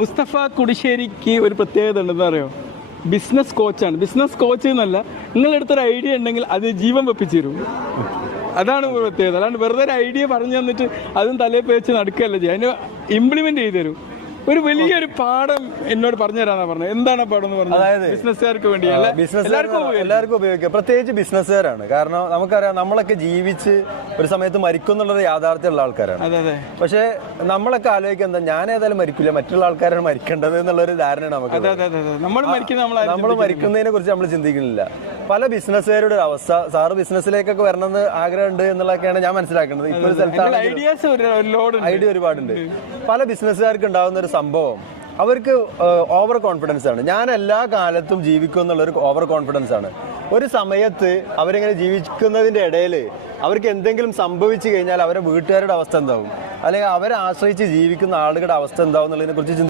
മുസ്തഫ കുടിശ്ശേരിക്ക് ഒരു പ്രത്യേകത ഉണ്ടെന്ന് അറിയോ? ബിസിനസ് കോച്ചാണ്. ബിസിനസ് കോച്ച് എന്നല്ല, നിങ്ങളെടുത്തൊരു ഐഡിയ ഉണ്ടെങ്കിൽ അത് ജീവൻ വെപ്പിച്ചു തരും. അതാണ് പ്രത്യേകത. അല്ലാണ്ട് വെറുതെ ഒരു ഐഡിയ പറഞ്ഞു തന്നിട്ട് അതും തലയിൽ പേച്ച് നടക്കുകയല്ല ചെയ്യുക, അതിന് ഇംപ്ലിമെന്റ് ചെയ്തു തരും. ഒരു വലിയൊരു പാഠം എന്നോട് പറഞ്ഞു തരാന്നാ പറഞ്ഞത്. എന്താണ് പാഠം എന്ന് പറഞ്ഞത്? അതായത് ബിസിനസ്സുകാർക്ക് വേണ്ടി എല്ലാവർക്കും ഉപയോഗിക്കാം, പ്രത്യേകിച്ച് ബിസിനസ്സുകാരാണ്. കാരണം നമുക്കറിയാം, നമ്മളൊക്കെ ജീവിച്ച് ഒരു സമയത്ത് മരിക്കും എന്നുള്ളൊരു യാഥാർത്ഥ്യമുള്ള ആൾക്കാരാണ്. അതെ. പക്ഷെ നമ്മളൊക്കെ ആലോചിക്കുക എന്താ, ഞാൻ ഏതായാലും മരിക്കില്ല, മറ്റുള്ള ആൾക്കാരാണ് മരിക്കേണ്ടത് എന്നുള്ളൊരു ധാരണ നമുക്ക്. നമ്മൾ മരിക്കുന്നതിനെ കുറിച്ച് നമ്മൾ ചിന്തിക്കുന്നില്ല. പല ബിസിനസ്സുകാരുടെ ഒരു അവസ്ഥ, സാറ് ബിസിനസ്സിലേക്കൊക്കെ വരണമെന്ന് ആഗ്രഹമുണ്ട് എന്നുള്ളതൊക്കെയാണ് ഞാൻ മനസ്സിലാക്കുന്നത്. ഇപ്പൊ ഒരു സ്ഥലത്താണ് ഐഡിയ ഒരുപാടുണ്ട്. പല ബിസിനസ്സുകാർക്ക് ഉണ്ടാകുന്ന ഒരു സംഭവം, അവർക്ക് ഓവർ കോൺഫിഡൻസ് ആണ്. ഞാൻ എല്ലാ കാലത്തും ജീവിക്കും എന്നുള്ളൊരു ഓവർ കോൺഫിഡൻസ് ആണ്. ഒരു സമയത്ത് അവരിങ്ങനെ ജീവിക്കുന്നതിന്റെ ഇടയിൽ അവർക്ക് എന്തെങ്കിലും സംഭവിച്ചു കഴിഞ്ഞാൽ അവരുടെ വീട്ടുകാരുടെ അവസ്ഥ എന്താവും, അല്ലെങ്കിൽ അവരെ ആശ്രയിച്ച് ജീവിക്കുന്ന ആളുകളുടെ അവസ്ഥ എന്താവും എന്നുള്ളതിനെ കുറിച്ച്